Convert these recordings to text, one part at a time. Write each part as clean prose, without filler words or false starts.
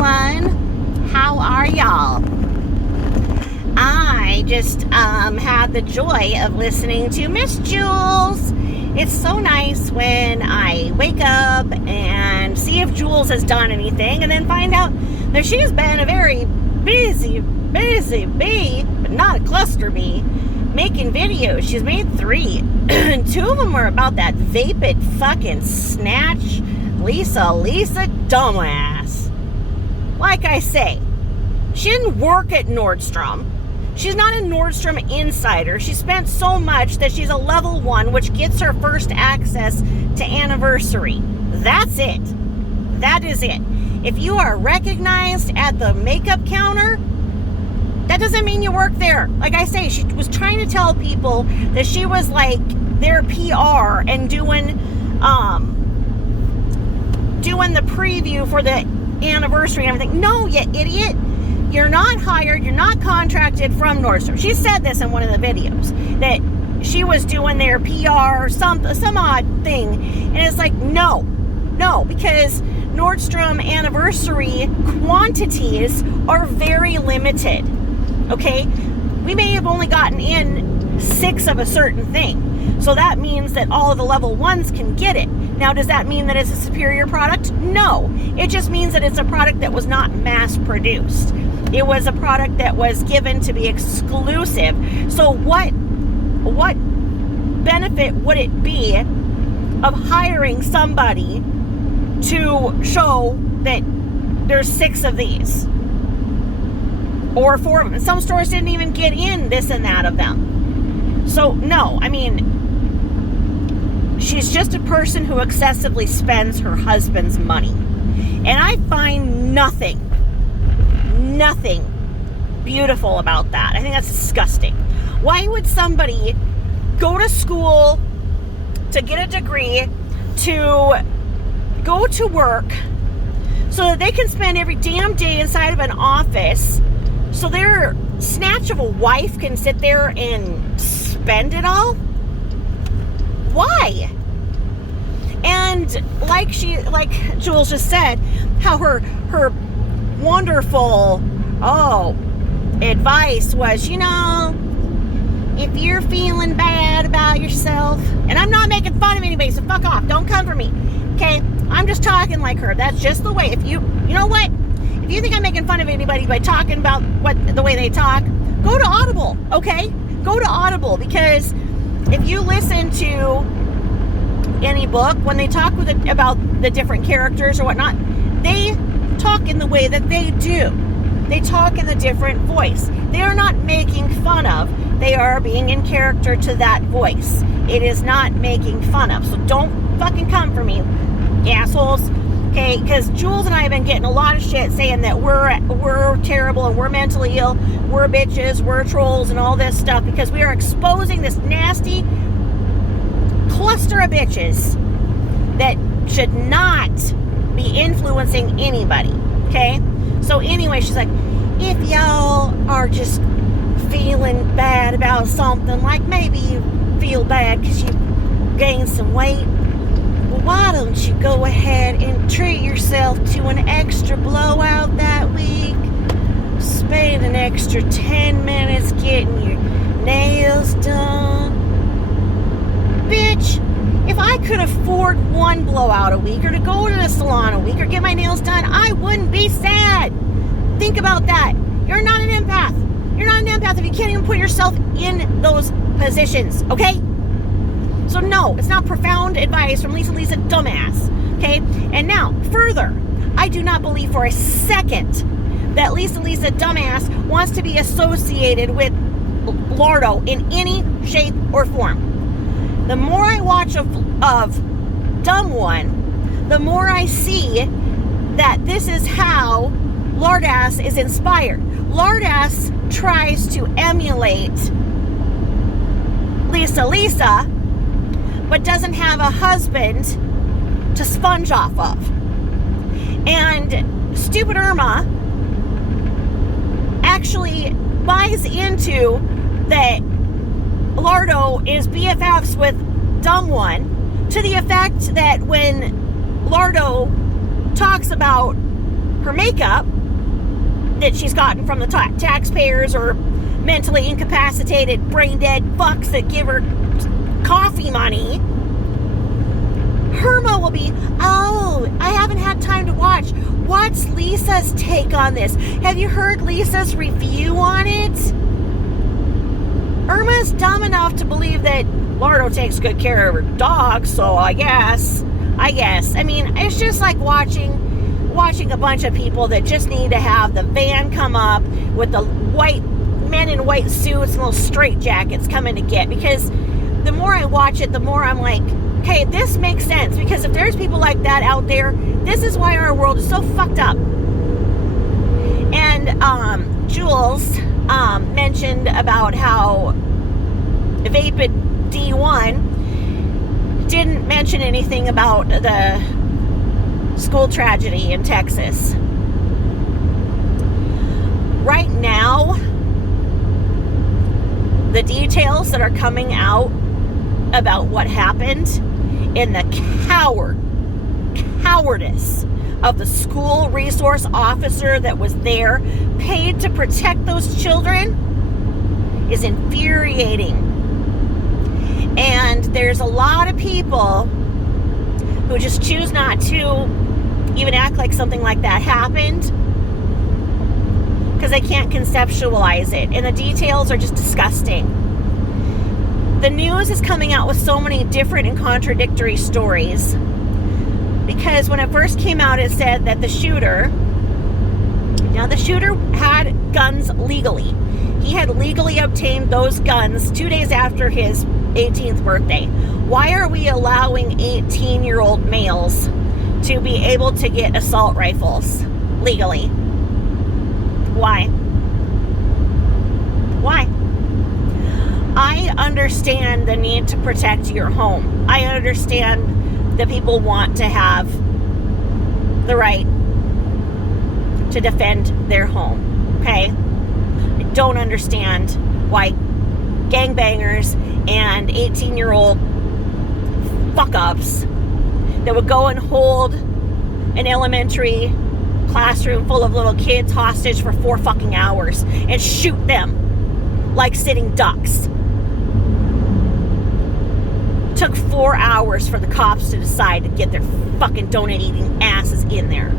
everyone. How are y'all? I just had the joy of listening to Miss Jools. It's so nice when I wake up and see if Jools has done anything and then find out that she's been a very busy bee, but not a cluster bee, making videos. She's made 3. 2 of them are about that vapid fucking snatch Lisa dumbass. Like I say, she didn't work at Nordstrom. She's not a Nordstrom insider. She spent so much that she's a level 1, which gets her first access to Anniversary. That's it. That is it. If you are recognized at the makeup counter, that doesn't mean you work there. Like I say, she was trying to tell people that she was like their PR and doing the preview for the Anniversary and everything. No, you idiot. You're not hired. You're not contracted from Nordstrom. She said this in one of the videos, that she was doing their PR, some odd thing. And it's like, no, because Nordstrom Anniversary quantities are very limited. Okay? We may have only gotten in 6 of a certain thing. So that means that all of the level 1s can get it. Now, does that mean that it's a superior product? No. It just means that it's a product that was not mass produced. It was a product that was given to be exclusive. So what benefit would it be of hiring somebody to show that there's 6 of these? Or 4 of them. Some stores didn't even get in this and that of them. So, no, I mean, she's just a person who excessively spends her husband's money. And I find nothing beautiful about that. I think that's disgusting. Why would somebody go to school to get a degree, to go to work, so that they can spend every damn day inside of an office, so their snatch of a wife can sit there and spend it all? Why? And like Jools just said, how her wonderful advice was, if you're feeling bad about yourself, and I'm not making fun of anybody, so fuck off, don't come for me, okay? I'm just talking like her. That's just the way. If you know what? If you think I'm making fun of anybody by talking about the way they talk, go to Audible, okay? Go to Audible, because if you listen to any book, when they talk about the different characters or whatnot, they talk in the way that they do. They talk in a different voice. They are not making fun of. They are being in character to that voice. It is not making fun of. So don't fucking come for me, assholes. Okay, because Jools and I have been getting a lot of shit saying that we're terrible and we're mentally ill, we're bitches, we're trolls and all this stuff, because we are exposing this nasty cluster of bitches that should not be influencing anybody. Okay? So anyway, she's like, if y'all are just feeling bad about something, like maybe you feel bad because you gained some weight, well, why don't you go ahead and treat yourself to an extra blowout that week? Spend an extra 10 minutes getting your nails done. Bitch, if I could afford one blowout a week, or to go to the salon a week, or get my nails done, I wouldn't be sad. Think about that. You're not an empath. You're not an empath if you can't even put yourself in those positions, okay? So no, it's not profound advice from Lisa dumbass, okay? And now, further, I do not believe for a second that Lisa dumbass wants to be associated with Lardo in any shape or form. The more I watch of Dumb One, the more I see that this is how Lardass is inspired. Lardass tries to emulate Lisa, but doesn't have a husband to sponge off of. And stupid Irma actually buys into that Lardo is BFFs with Dumb One, to the effect that when Lardo talks about her makeup that she's gotten from the taxpayers or mentally incapacitated, brain dead fucks that give her coffee money, Herma will be, oh, I haven't had time to watch. What's Lisa's take on this? Have you heard Lisa's review on it? Irma's dumb enough to believe that Lardo takes good care of her dog, so I guess. I mean, it's just like watching a bunch of people that just need to have the van come up with the white men in white suits and little straight jackets coming to get, because the more I watch it, the more I'm like, okay, this makes sense, because if there's people like that out there, this is why our world is so fucked up. And Jools mentioned about how Vapid D1 didn't mention anything about the school tragedy in Texas. Right now, the details that are coming out about what happened in the cowardice of the school resource officer that was there, paid to protect those children, is infuriating. And there's a lot of people who just choose not to even act like something like that happened, because they can't conceptualize it, and the details are just disgusting. The news is coming out with so many different and contradictory stories, because when it first came out, it said that the shooter had guns legally. He had legally obtained those guns 2 days after his 18th birthday. Why are we allowing 18-year-old males to be able to get assault rifles legally? Why? I understand the need to protect your home. I understand that people want to have the right to defend their home, okay? I don't understand why gangbangers and 18-year-old fuck-ups that would go and hold an elementary classroom full of little kids hostage for 4 fucking hours and shoot them like sitting ducks. Took 4 hours for the cops to decide to get their fucking donut-eating asses in there.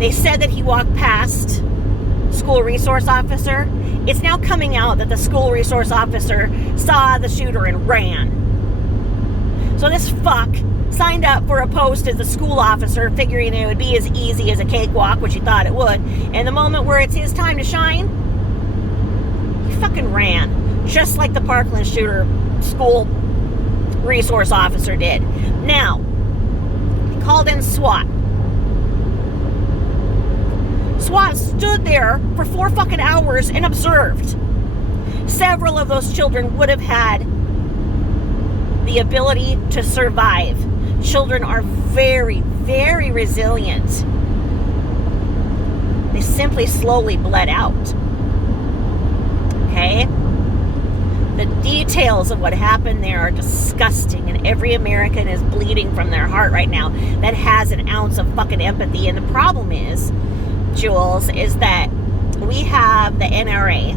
They said that he walked past school resource officer. It's now coming out that the school resource officer saw the shooter and ran. So this fuck signed up for a post as a school officer, figuring it would be as easy as a cakewalk, which he thought it would. And the moment where it's his time to shine, he fucking ran. Just like the Parkland shooter school resource officer did. Now, he called in SWAT. SWAT stood there for 4 fucking hours and observed. Several of those children would have had the ability to survive. Children are very, very resilient. They simply slowly bled out. Okay? The details of what happened there are disgusting, and every American is bleeding from their heart right now that has an ounce of fucking empathy. And the problem is, Jools, is that we have the NRA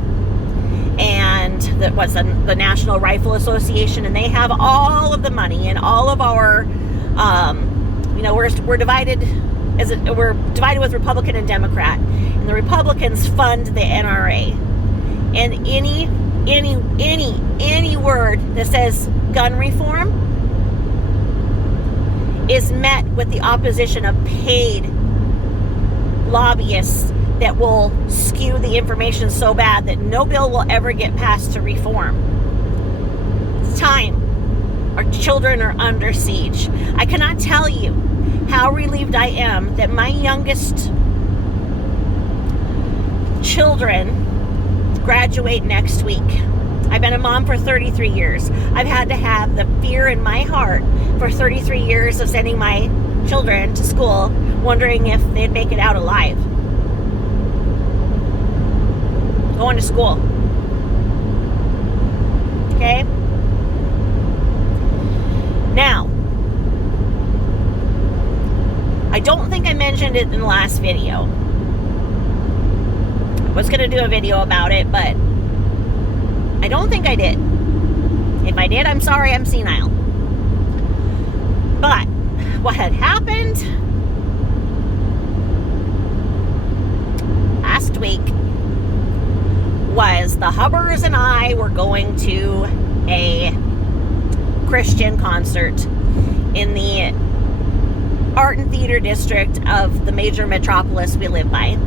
and the National Rifle Association, and they have all of the money and all of our, we're divided with Republican and Democrat, and the Republicans fund the NRA, and any word that says gun reform is met with the opposition of paid lobbyists that will skew the information so bad that no bill will ever get passed to reform. It's time. Our children are under siege. I cannot tell you how relieved I am that my youngest children graduate next week. I've been a mom for 33 years. I've had to have the fear in my heart for 33 years of sending my children to school, wondering if they'd make it out alive. Going to school. Okay? Now, I don't think I mentioned it in the last video. I was going to do a video about it, but I don't think I did. If I did, I'm sorry, I'm senile. But what had happened last week was the Hubbers and I were going to a Christian concert in the art and theater district of the major metropolis we live by.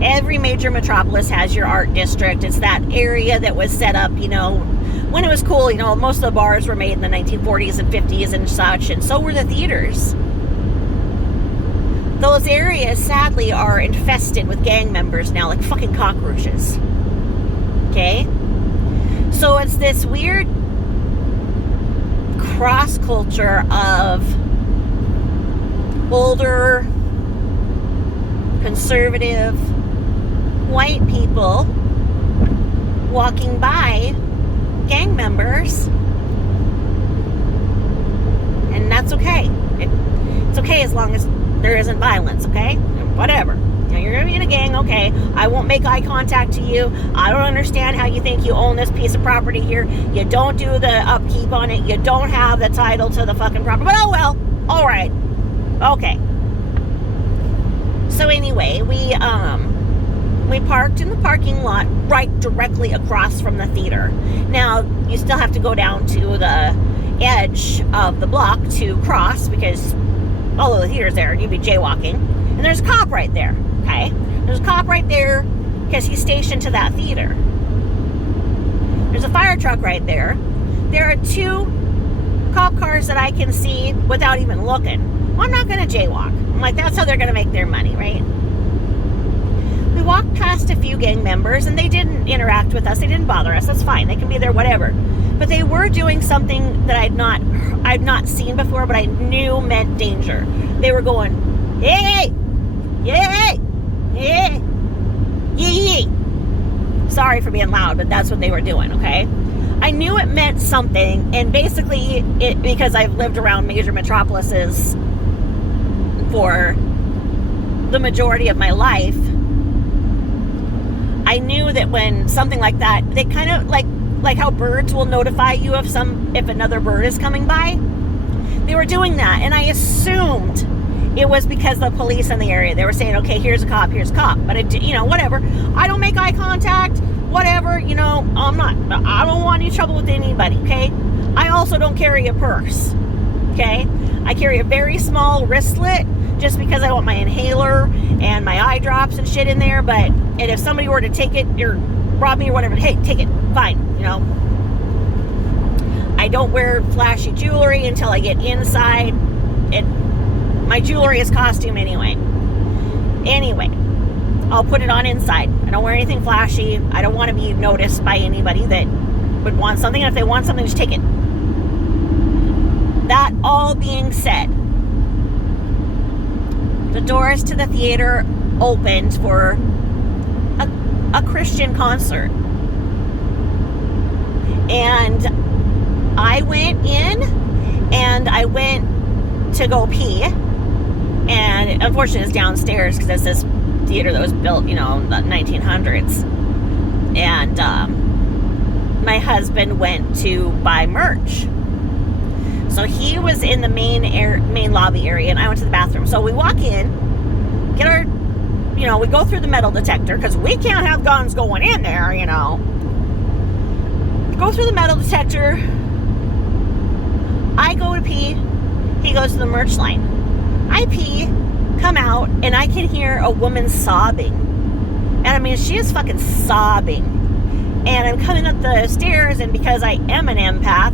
Every major metropolis has your art district. It's that area that was set up, when it was cool. Most of the bars were made in the 1940s and 50s and such, and so were the theaters. Those areas, sadly, are infested with gang members now, like fucking cockroaches. Okay? So it's this weird cross culture of older, conservative, white people walking by gang members, and that's okay. It's okay as long as there isn't violence, okay? Whatever. You're gonna be in a gang, okay? I won't make eye contact to you. I don't understand how you think you own this piece of property here. You don't do the upkeep on it. You don't have the title to the fucking property. But oh well. All right. Okay. So anyway, we parked in the parking lot right directly across from the theater. Now, you still have to go down to the edge of the block to cross, because although the theater's there, you'd be jaywalking. And there's a cop right there, okay? There's a cop right there because he's stationed to that theater. There's a fire truck right there. There are 2 cop cars that I can see without even looking. Well, I'm not going to jaywalk. I'm like, that's how they're going to make their money, right? We walked past a few gang members, and they didn't interact with us. They didn't bother us. That's fine. They can be there, whatever. But they were doing something that I'd not seen before, but I knew meant danger. They were going, hey, yay, yay, yee. Sorry for being loud, but that's what they were doing, okay? I knew it meant something, and basically, because I've lived around major metropolises for the majority of my life, I knew that when something like that, they kind of like how birds will notify you if another bird is coming by. They were doing that, and I assumed it was because the police in the area. They were saying, okay, here's a cop, but whatever. I don't make eye contact, whatever, I don't want any trouble with anybody, okay? I also don't carry a purse, okay? I carry a very small wristlet just because I want my inhaler and my eye drops and shit in there, and if somebody were to take it or rob me or whatever, hey, take it, fine, I don't wear flashy jewelry until I get inside. My jewelry is costume anyway. I'll put it on inside. I don't wear anything flashy. I don't want to be noticed by anybody that would want something. And if they want something, just take it. That all being said, the doors to the theater opened for a Christian concert. And I went in, and I went to go pee. And unfortunately, it's downstairs because it's this theater that was built, in the 1900s. And my husband went to buy merch. So he was in the main lobby area, and I went to the bathroom. So we walk in, get our, we go through the metal detector because we can't have guns going in there, Go through the metal detector. I go to pee. He goes to the merch line. I pee, come out, and I can hear a woman sobbing. And I mean, she is fucking sobbing. And I'm coming up the stairs, and because I am an empath,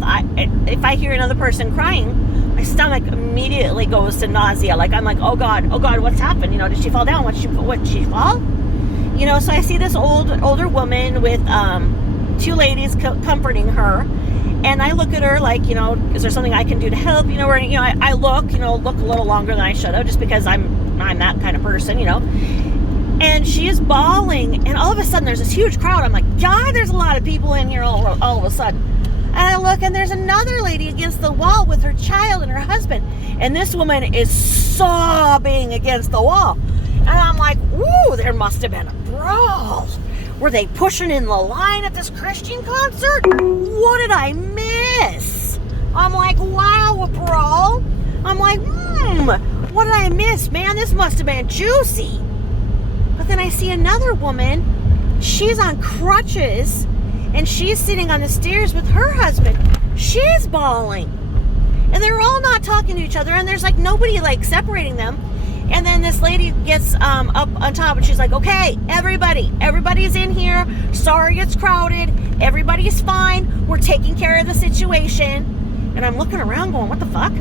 if I hear another person crying, my stomach immediately goes to nausea. Like, I'm like, oh God, what's happened? Did she fall down? What, did she fall? So I see this older woman with 2 ladies comforting her. And I look at her like, is there something I can do to help? Or, I look a little longer than I should have, just because I'm that kind of person, And she is bawling, and all of a sudden there's this huge crowd. I'm like, God, there's a lot of people in here all of a sudden. And I look, and there's another lady against the wall with her child and her husband. And this woman is sobbing against the wall. And I'm like, ooh, there must have been a brawl. Were they pushing in the line at this Christian concert? What did I miss? I'm like, wow, a brawl? I'm like, what did I miss? Man, this must have been juicy. But then I see another woman. She's on crutches. And she's sitting on the stairs with her husband. She's bawling. And they're all not talking to each other. And there's like nobody like separating them. And then this lady gets up on top and she's like, okay, everybody's in here. Sorry it's crowded. Everybody's fine. We're taking care of the situation. And I'm looking around going, what the fuck?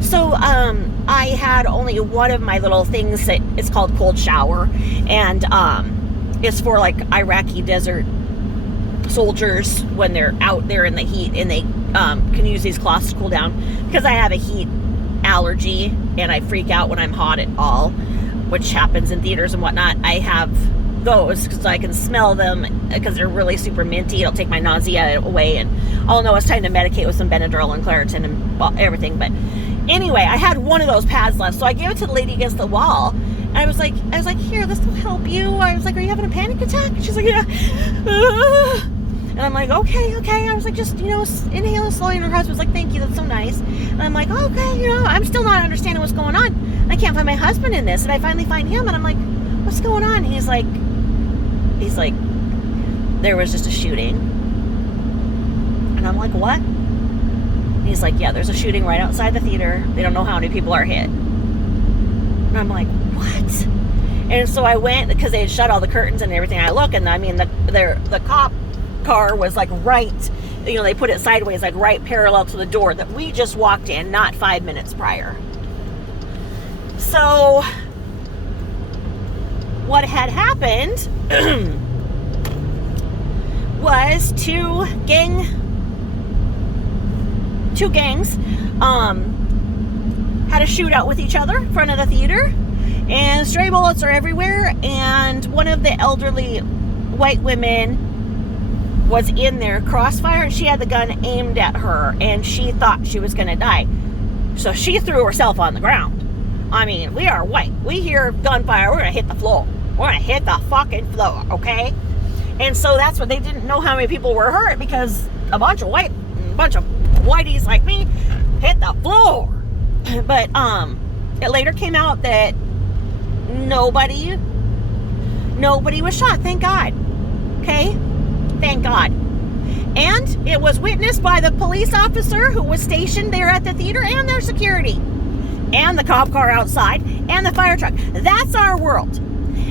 So I had only one of my little things that it's called cold shower. And it's for like Iraqi desert soldiers when they're out there in the heat, and they can use these cloths to cool down, because I have a heat allergy and I freak out when I'm hot at all, which happens in theaters and whatnot. I have those because I can smell them because they're really super minty. It'll take my nausea away, and I'll know it's time to medicate with some Benadryl and Claritin and everything. But anyway, I had one of those pads left, so I gave it to the lady against the wall. And I was like, here, this will help you. I was like, are you having a panic attack? And she's like, yeah. And I'm like, okay. I was like, just, inhale slowly. And her husband's like, thank you, that's so nice. And I'm like, okay, I'm still not understanding what's going on. I can't find my husband in this. And I finally find him, and I'm like, what's going on? He's like, there was just a shooting. And I'm like, what? And he's like, yeah, there's a shooting right outside the theater. They don't know how many people are hit. And I'm like, what? And so I went, because they had shut all the curtains and everything. I look, and I mean, the cop car was like right, they put it sideways, like right parallel to the door that we just walked in, not 5 minutes prior. So what had happened was two gangs had a shootout with each other in front of the theater, and stray bullets are everywhere. And one of the elderly white women was in their crossfire, and she had the gun aimed at her, and she thought she was going to die. So she threw herself on the ground. I mean, we are white. We hear gunfire, we're going to hit the floor. We're going to hit the fucking floor, okay? And so that's what they didn't know how many people were hurt, because a bunch of whiteies like me hit the floor. But it later came out that nobody was shot, thank God. Okay? Thank God. And it was witnessed by the police officer who was stationed there at the theater, and their security, and the cop car outside, and the fire truck. That's our world.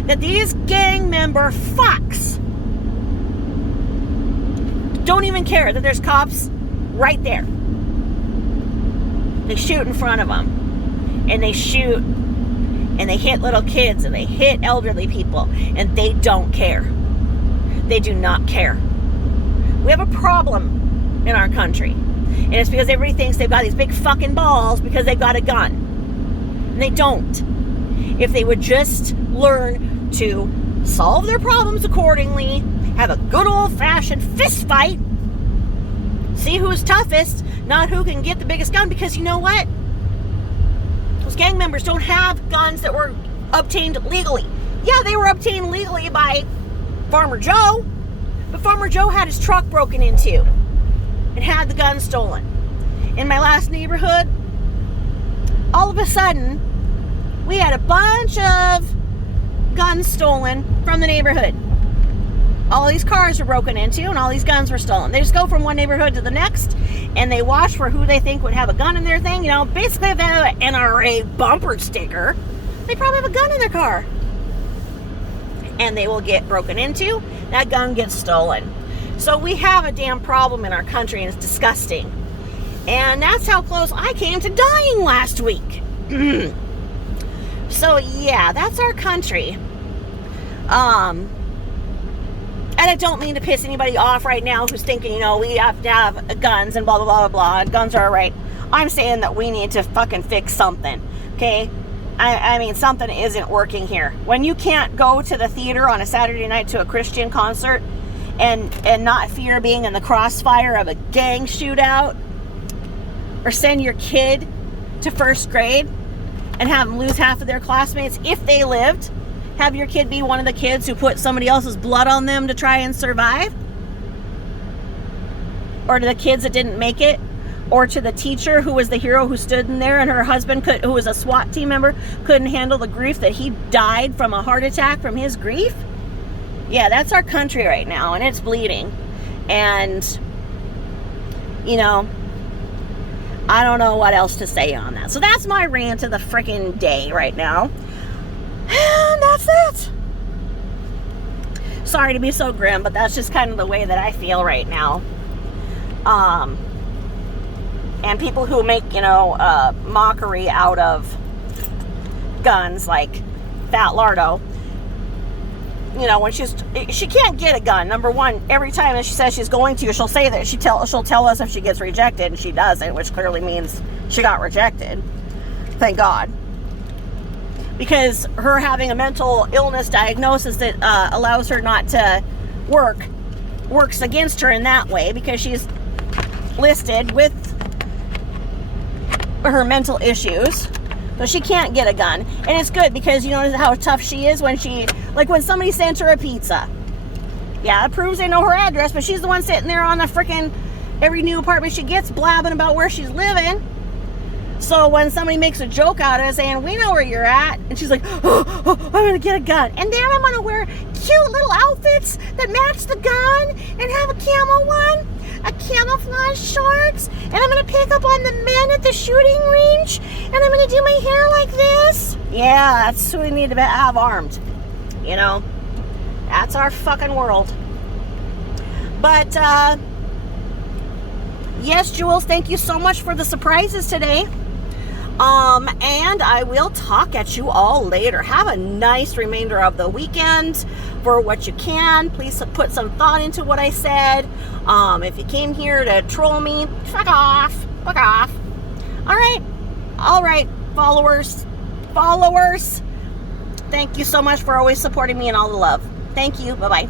That these gang member fucks don't even care that there's cops right there. They shoot in front of them, and they shoot, and they hit little kids, and they hit elderly people, and they don't care. They do not care. We have a problem in our country, and it's because everybody thinks they've got these big fucking balls because they've got a gun, and they don't. If they would just learn to solve their problems accordingly, have a good old-fashioned fist fight, see who's toughest, not who can get the biggest gun, because you know what? Those gang members don't have guns that were obtained legally. Yeah, they were obtained legally by Farmer Joe, but Farmer Joe had his truck broken into and had the gun stolen. In my last neighborhood, all of a sudden, we had a bunch of guns stolen from the neighborhood. All these cars were broken into, and all these guns were stolen. They just go from one neighborhood to the next, and they watch for who they think would have a gun in their thing. Basically, if they have an NRA bumper sticker, they probably have a gun in their car. And they will get broken into. That gun gets stolen. So we have a damn problem in our country, and it's disgusting. And that's how close I came to dying last week. So yeah, that's our country. And I don't mean to piss anybody off right now who's thinking, we have to have guns and blah, blah, blah, blah, blah. Guns are right. I'm saying that we need to fucking fix something. Okay? I mean, something isn't working here. When you can't go to the theater on a Saturday night to a Christian concert, and not fear being in the crossfire of a gang shootout, or send your kid to first grade and have them lose half of their classmates if they lived? Have your kid be one of the kids who put somebody else's blood on them to try and survive? Or to the kids that didn't make it? Or to the teacher who was the hero who stood in there, and her husband, who was a SWAT team member, couldn't handle the grief that he died from a heart attack from his grief? Yeah, that's our country right now, and it's bleeding. And, you know, I don't know what else to say on that. So that's my rant of the freaking day right now. And that's it. Sorry to be so grim, but that's just kind of the way that I feel right now. And people who make, you know, mockery out of guns, like Fat Lardo, you know, when she can't get a gun. Number one, every time that she says she's going to, she'll say that she'll tell us if she gets rejected, and she doesn't, which clearly means she got rejected. Thank God. Because her having a mental illness diagnosis that allows her not to works against her in that way, because she's listed with her mental issues. So she can't get a gun. And it's good, because you know how tough she is when when somebody sent her a pizza. Yeah, it proves they know her address, but she's the one sitting there on the freaking every new apartment she gets blabbing about where she's living. So when somebody makes a joke out of it saying, we know where you're at, and she's like, oh, I'm going to get a gun. And then I'm going to wear cute little outfits that match the gun and have a camo one, a camouflage shorts, and I'm going to pick up on the men at the shooting range, and I'm going to do my hair like this. Yeah, that's who we need to have armed. You know, that's our fucking world. But, yes, Jools, thank you so much for the surprises today. And I will talk at you all later. Have a nice remainder of the weekend for what you can. Please put some thought into what I said. If you came here to troll me, fuck off. Fuck off. All right, followers. Thank you so much for always supporting me and all the love. Thank you. Bye-bye.